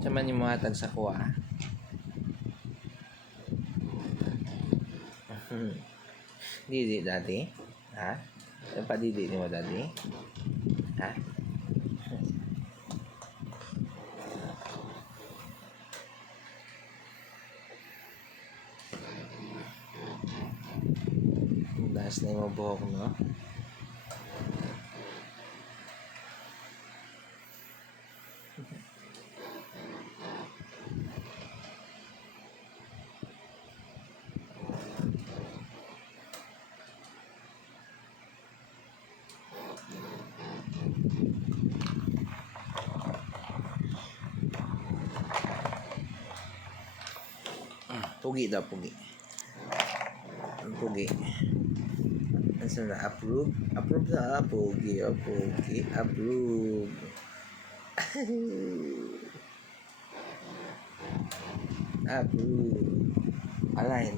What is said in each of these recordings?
Sa man yung muhatag sa kuha. Didi dati? Ha? Yung padidi mo dati? Ha? Das na yung buhok, no? Pugi daw, pugi. Pugi. Nasa na approve? Approve na, pugi. Oh, pugi. Approve. Approve. Align.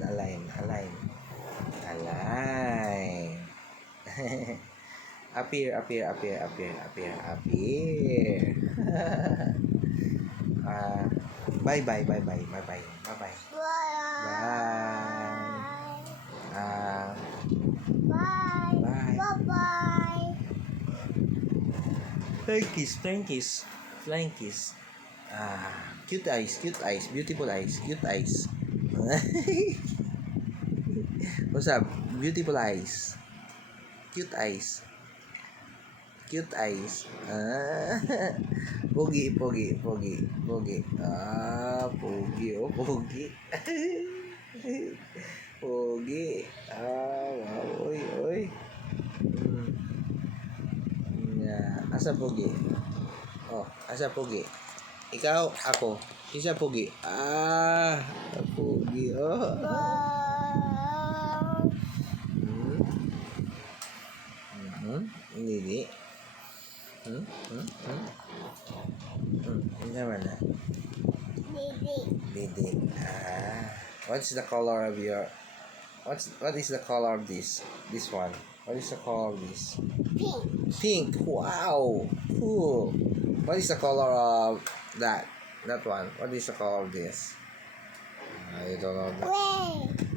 Appear. Bye. Bye. Bye. Flying kiss. Cute eyes, beautiful eyes, cute eyes. What's up? Beautiful eyes. Cute eyes. Pogi. Pogi. Pogi. Pogi. Wow. Oy. Asa pogi? Oh, asa pogi? Ikaw, ako. Isa pogi. Pogi. Oh. Hindi. Ano naman na? Didi. What's the color of your... What is the color of this? This one. What is the color of this? Pink. Wow. Cool. What is the color of that? That one. What is the color of this? I don't know.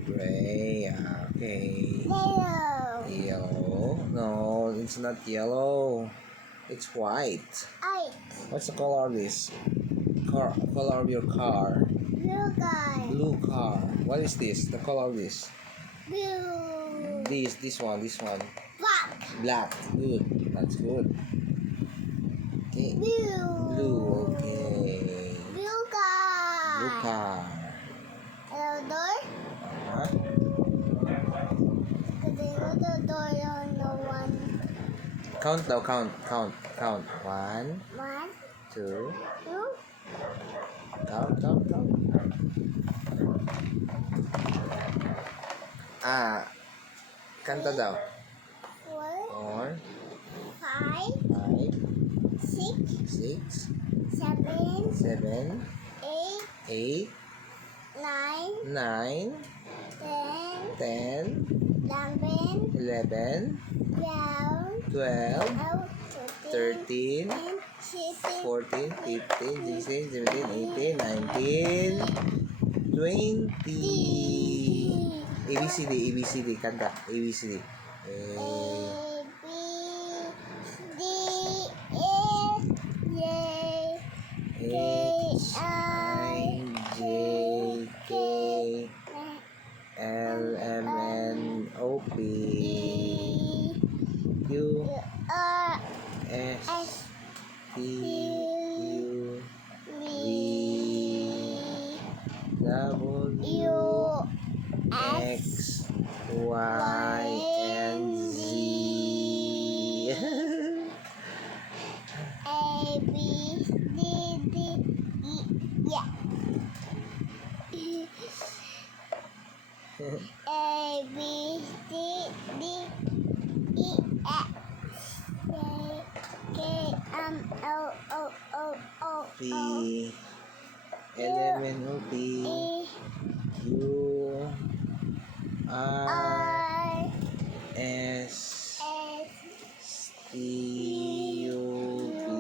Gray. Okay. Yellow. No, it's not yellow. It's white. What's the color of this? Color of your car? Blue car. What is this? The color of this? Blue. This one. Black. Good. That's good. Okay. Blue. Okay. Blue car. Blue car. Door. The door on the one. Count daw. Count. 1, 2. Count. Kanta daw. 4, 5, 6, 7, 8, 9, 10, 11, 12, 13, 14, 15, 16, 17, 18, 19, 20. ABCD. Kanta. ABCD. H, I, J, K, L, M, N, O, P, Q, S, T, U, V, W, X, Y, and Z. A, B, C, D, E, yeah. A, B, C, D, E, F, K, M, L, O, P, L, M, N, O, P, Q, R, S, T, U, V,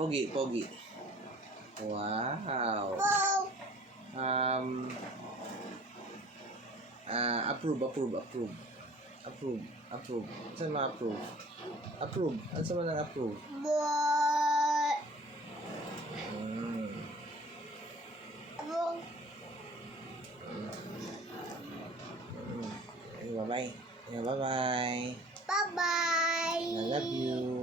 Pogi, pogi. Wow. Wow. Approve, approve, approve. Approve, approve. Saan ma-approve? Approve. Ano sa man ang approve? Boy. Mm. Wow. Bye-bye. Bye-bye. Bye-bye. I love you.